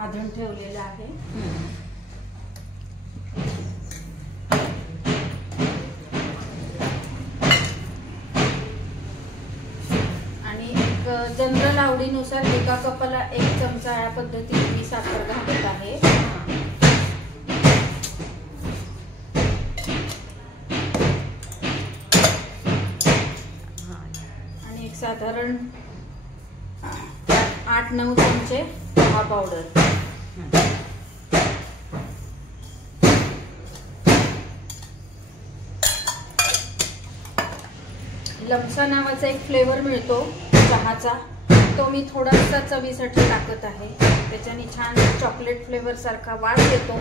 आधण ठेवलेला आहे। आणि एक जनरल आवडीनुसार एका कपाला 1 चमचा या पद्धतीने मी साखर घालत आहे। आणि एक साधारण 8-9 चमचे पोहा पावडर। लम्सा नावाचा एक फ्लेवर मिळतो चहाचा, तो मी थोडासा चवीसाठी टाकत आहे। त्याच्याने छान चॉकलेट फ्लेवर सारखा वास येतो।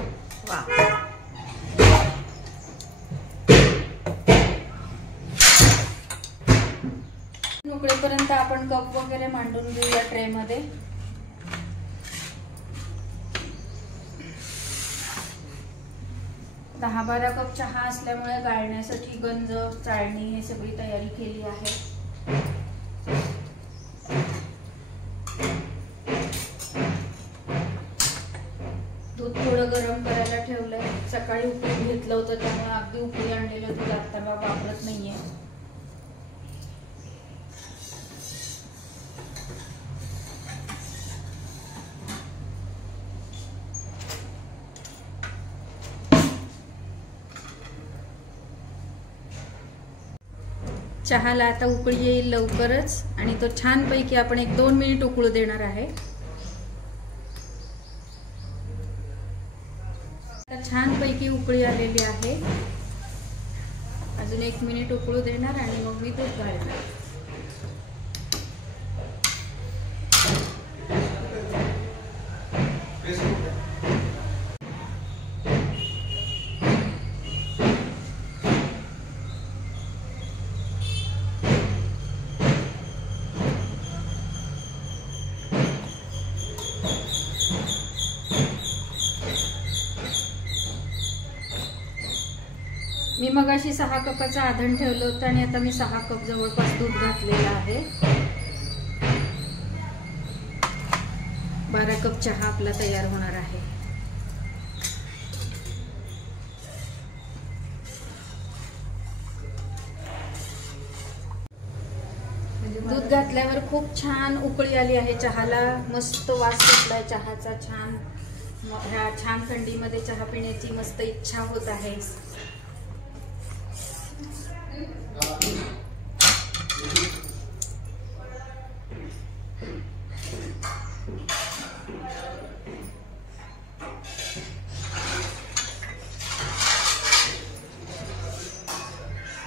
उकळेपर्यंत आपण कप वगैरे मांडून घेऊया ट्रे मध्ये। दहा 12 कप चहा असल्यामुळे गाळण्यासाठी गंज, चाळणी हे सगळी तयारी केली आहे। दूध थोडं गरम करायला ठेवलंय। सकाळी उकळून घेतलं होतं त्यामुळे अगदी उकळी आणलेलं दूध आता वापरत नाहीये। चहाला आता उकळी येईल लवकरच आणि तो छानपैकी आपण 1-2 मिनिट उकळू देणार आहे। आता छानपैकी उकळी आलेली आहे। अजून 1 मिनिट उकळू देणार आणि मग मी दूध घालणार। मी मगाशी 6 कपाचं आधण ठेवलं होतं आणि आता मी 6 कप जवळपास दूध घातलेलं आहे। 12 कप चहा आपला तयार होणार आहे। दूध घातल्यावर खूप छान उकळी आली आहे चहाला। मस्त वास सुटलाय चहाचा छान। ह्या छान थंडीमध्ये चहा पिण्याची मस्त इच्छा होत आहे।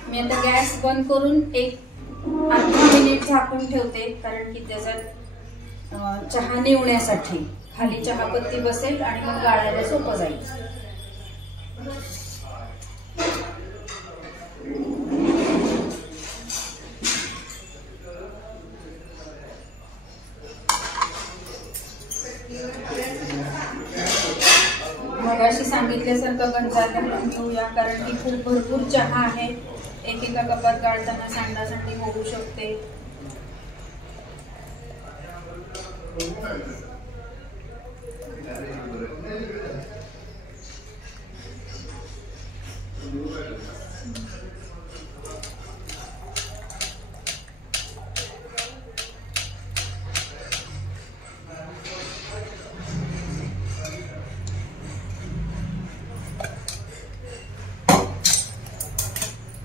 मी आता गॅस बंद करून 1-8 मिनिट झाकून ठेवते, कारण की त्याच्यात चहा निवण्यासाठी खाली चहापत्ती बसेल आणि मग गाळायला सोपं जाईल। मगाशी सांगितल्यासारखं गंजाला लावून घेऊया, कारण की खूप भरपूर चहा आहे। एकेका कपात गाळताना सांडासांडी होऊ शकते।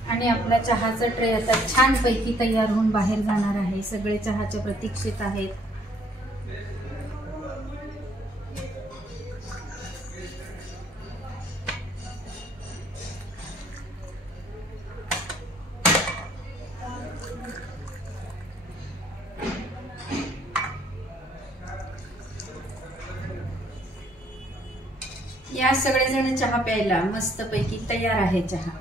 आणि आपला चहाचा ट्रे आता छानपैकी तयार होऊन बाहेर जाणार आहे। सगळे चहाच्या प्रतीक्षेत आहेत। या सगळेजण चहा प्यायला मस्तपैकी तयार आहे चहा।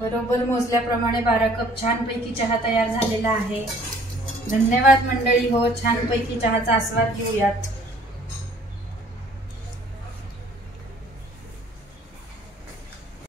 बरोबर मोजल्याप्रमाणे 12 कप छानपैकी चहा तयार झालेला आहे। धन्यवाद मंडळी हो, छानपैकी चहाचा आस्वाद घेऊयात।